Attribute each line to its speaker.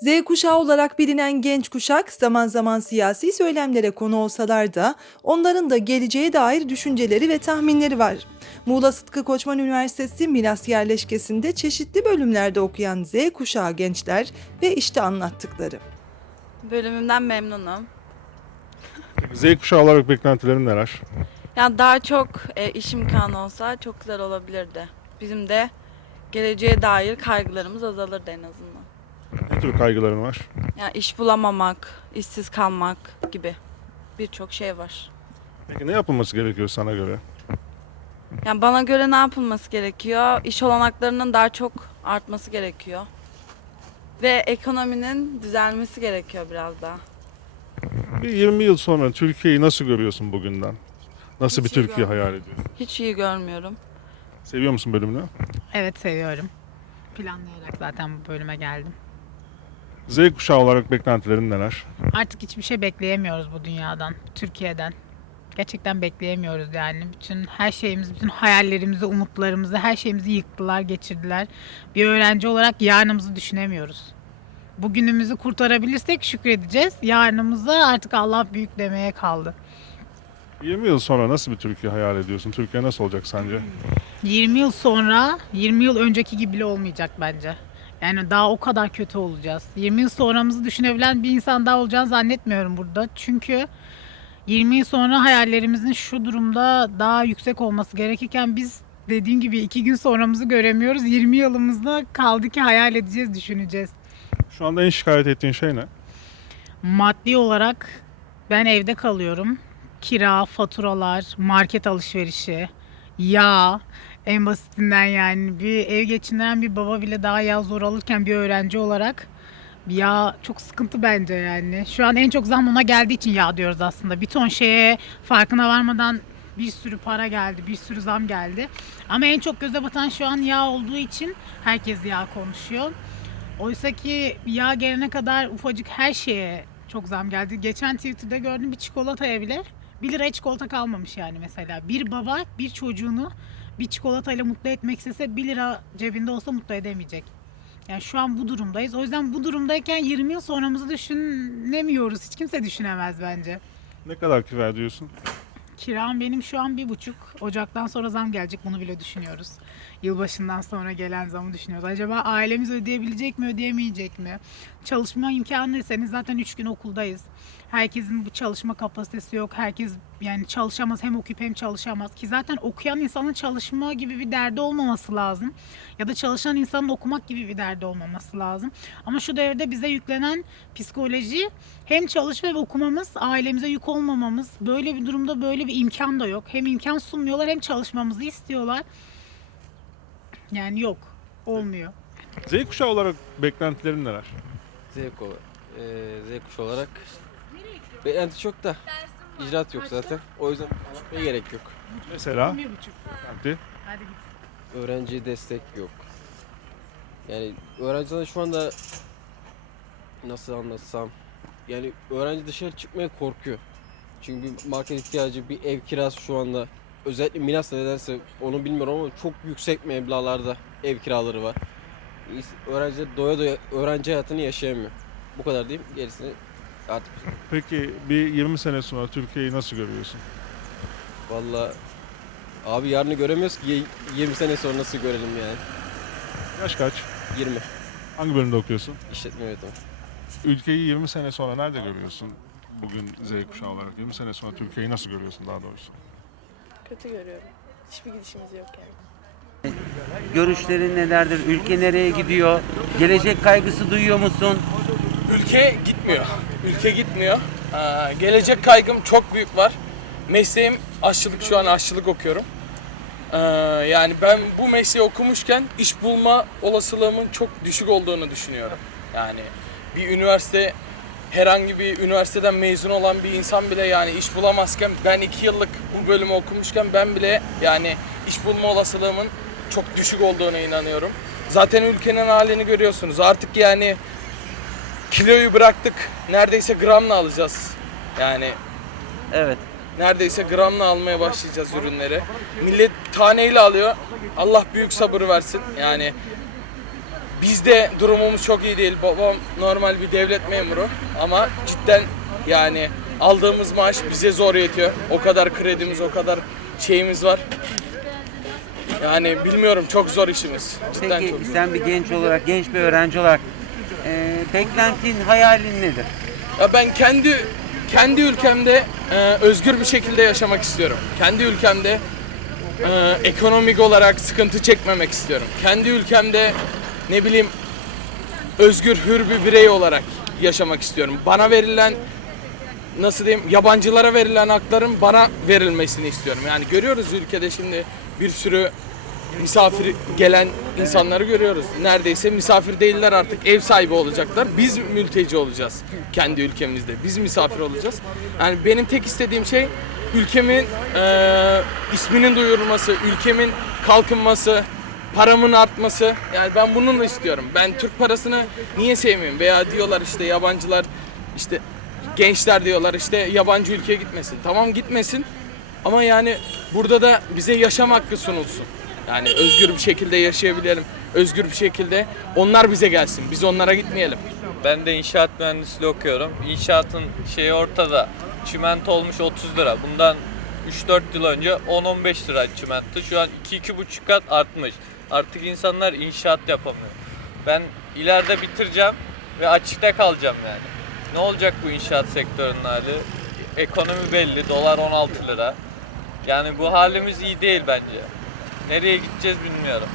Speaker 1: Z kuşağı olarak bilinen genç kuşak zaman zaman siyasi söylemlere konu olsalar da onların da geleceğe dair düşünceleri ve tahminleri var. Muğla Sıtkı Koçman Üniversitesi Milas Yerleşkesi'nde çeşitli bölümlerde okuyan Z kuşağı gençler ve işte anlattıkları.
Speaker 2: Bölümümden memnunum.
Speaker 3: Z kuşağı olarak beklentilerin neler?
Speaker 2: Yani daha çok e, iş imkanı olsa çok güzel olabilirdi. Bizim de geleceğe dair kaygılarımız azalırdı en azından.
Speaker 3: Ne tür kaygıların var?
Speaker 2: Yani iş bulamamak, işsiz kalmak gibi birçok şey var.
Speaker 3: Peki ne yapılması gerekiyor sana göre?
Speaker 2: Yani bana göre ne yapılması gerekiyor? İş olanaklarının daha çok artması gerekiyor. Ve ekonominin düzelmesi gerekiyor biraz daha.
Speaker 3: Bir 20 yıl sonra Türkiye'yi nasıl görüyorsun bugünden? Nasıl bir
Speaker 2: Hiç iyi
Speaker 3: Türkiye hayal ediyorsun?
Speaker 2: Hiç iyi görmüyorum.
Speaker 3: Seviyor musun bölümünü?
Speaker 4: Evet seviyorum. Planlayarak zaten bu bölüme geldim.
Speaker 3: Z kuşağı olarak beklentilerin neler?
Speaker 4: Artık hiçbir şey bekleyemiyoruz bu dünyadan, Türkiye'den. Gerçekten bekleyemiyoruz yani. Bütün her şeyimizi, bütün hayallerimizi, umutlarımızı, her şeyimizi yıktılar, geçirdiler. Bir öğrenci olarak yarınımızı düşünemiyoruz. Bugünümüzü kurtarabilirsek şükredeceğiz. Yarınımıza artık Allah büyük demeye kaldı.
Speaker 3: 20 yıl sonra nasıl bir Türkiye hayal ediyorsun? Türkiye nasıl olacak sence?
Speaker 4: 20 yıl sonra 20 yıl önceki gibi bile olmayacak bence. Yani daha o kadar kötü olacağız. 20 yıl sonramızı düşünebilen bir insan daha olacağını zannetmiyorum burada. Çünkü 20 yıl sonra hayallerimizin şu durumda daha yüksek olması gerekirken biz dediğim gibi iki gün sonramızı göremiyoruz. 20 yılımızda kaldı ki hayal edeceğiz, düşüneceğiz.
Speaker 3: Şu anda en şikayet ettiğin şey ne?
Speaker 4: Maddi olarak ben evde kalıyorum. Kira, faturalar, market alışverişi, yağ, en basitinden yani bir ev geçindiren bir baba bile daha yağ zor alırken bir öğrenci olarak yağ çok sıkıntı bence yani. Şu an en çok zam ona geldiği için yağ diyoruz aslında. Bir ton şeye farkına varmadan bir sürü para geldi, bir sürü zam geldi. Ama en çok göze batan şu an yağ olduğu için herkes yağ konuşuyor. Oysa ki yağ gelene kadar ufacık her şeye çok zam geldi. Geçen Twitter'da gördüm bir çikolataya bile 1 liraya çikolata kalmamış yani mesela. Bir baba bir çocuğunu bir çikolatayla mutlu etmek istese 1 lira cebinde olsa mutlu edemeyecek. Yani şu an bu durumdayız. O yüzden bu durumdayken 20 yıl sonramızı düşünemiyoruz. Hiç kimse düşünemez bence.
Speaker 3: Ne kadar kira ödüyorsun?
Speaker 4: Kiram benim şu an bir buçuk. Ocaktan sonra zam gelecek bunu bile düşünüyoruz. Yılbaşından sonra gelen zamı düşünüyoruz. Acaba ailemiz ödeyebilecek mi ödeyemeyecek mi? Çalışma imkanı deseniz zaten 3 gün okuldayız. Herkesin bu çalışma kapasitesi yok. Herkes yani çalışamaz hem okuyup hem çalışamaz. Ki zaten okuyan insanın çalışma gibi bir derdi olmaması lazım. Ya da çalışan insanın okumak gibi bir derdi olmaması lazım. Ama şu devirde bize yüklenen psikoloji hem çalışma ve okumamız, ailemize yük olmamamız. Böyle bir durumda böyle bir imkan da yok. Hem imkan sunmuyorlar hem çalışmamızı istiyorlar. Yani yok. Olmuyor.
Speaker 3: Z kuşağı olarak beklentilerin neler?
Speaker 5: Z, ko- eee, Z kuşu olarak beklenti çok da icraat yok zaten. O yüzden anlatmaya gerek yok.
Speaker 3: Mesela
Speaker 4: Bir buçuk.
Speaker 3: beklenti.
Speaker 4: Hadi git.
Speaker 5: Öğrenciye destek yok. Yani öğrenciler şu anda nasıl anlatsam yani öğrenci dışarı çıkmaya korkuyor. Çünkü bir market ihtiyacı, bir ev kirası şu anda özellikle Milas'ta nedense onu bilmiyorum ama çok yüksek meblağlarda ev kiraları var. Öğrenciler doya doya öğrenci hayatını yaşayamıyor. Bu kadar diyeyim. Gerisini artık
Speaker 3: Peki bir 20 sene sonra Türkiye'yi nasıl görüyorsun?
Speaker 5: Valla abi yarını göremiyoruz ki 20 sene sonra nasıl görelim yani.
Speaker 3: Yaş kaç?
Speaker 5: 20
Speaker 3: Hangi bölümde okuyorsun?
Speaker 5: işletme yönetimi.
Speaker 3: Ülkeyi 20 sene sonra nerede görüyorsun? Bugün Z kuşağı olarak 20 sene sonra Türkiye'yi nasıl görüyorsun daha doğrusu?
Speaker 6: Kötü görüyorum. Hiçbir gidişimiz yok yani.
Speaker 7: Görüşlerin nelerdir? Ülke nereye gidiyor? Gelecek kaygısı duyuyor musun?
Speaker 8: Ülke gitmiyor. Ülke gitmiyor. Ee, gelecek kaygım çok büyük var. Mesleğim aşçılık şu an aşçılık okuyorum. Ee, yani ben bu mesleği okumuşken iş bulma olasılığımın çok düşük olduğunu düşünüyorum. Yani bir üniversite herhangi bir üniversiteden mezun olan bir insan bile yani iş bulamazken ben iki yıllık bu bölümü okumuşken ben bile yani iş bulma olasılığımın çok düşük olduğuna inanıyorum. Zaten ülkenin halini görüyorsunuz. Artık yani kiloyu bıraktık. Neredeyse gramla alacağız. Yani
Speaker 7: Evet.
Speaker 8: neredeyse gramla almaya başlayacağız ürünleri. Millet taneyle alıyor. Allah büyük sabır versin. Yani Bizde durumumuz çok iyi değil. Babam normal bir devlet memuru ama cidden yani aldığımız maaş bize zor yetiyor. O kadar kredimiz, o kadar şeyimiz var. Yani bilmiyorum çok zor işimiz. Cidden
Speaker 7: Peki
Speaker 8: çok zor.
Speaker 7: sen bir genç olarak, genç bir öğrenci olarak e, beklentin, hayalin nedir?
Speaker 8: Ya ben kendi kendi ülkemde e, özgür bir şekilde yaşamak istiyorum. Kendi ülkemde e, ekonomik olarak sıkıntı çekmemek istiyorum. Kendi ülkemde ne bileyim özgür hür bir birey olarak yaşamak istiyorum. Bana verilen nasıl diyeyim yabancılara verilen hakların bana verilmesini istiyorum. Yani görüyoruz ülkede şimdi bir sürü misafir gelen insanları görüyoruz. Neredeyse misafir değiller artık ev sahibi olacaklar. Biz mülteci olacağız kendi ülkemizde. Biz misafir olacağız. Yani benim tek istediğim şey ülkemin eee, isminin duyurulması, ülkemin kalkınması, paramın artması. Yani ben bunu da istiyorum. Ben Türk parasını niye sevmiyorum? Veya diyorlar işte yabancılar işte gençler diyorlar işte yabancı ülkeye gitmesin. Tamam gitmesin. Ama yani burada da bize yaşam hakkı sunulsun. Yani özgür bir şekilde yaşayabilelim. Özgür bir şekilde onlar bize gelsin. Biz onlara gitmeyelim.
Speaker 9: Ben de inşaat mühendisliği okuyorum. İnşaatın şeyi ortada. Çimento olmuş 30 lira. Bundan 3-4 yıl önce 10-15 lira çimento. Şu an 2-2,5 kat artmış. Artık insanlar inşaat yapamıyor. Ben ileride bitireceğim ve açıkta kalacağım yani. Ne olacak bu inşaat sektörünün hali? Ekonomi belli. Dolar 16 lira. Yani bu halimiz iyi değil bence. Nereye gideceğiz bilmiyorum.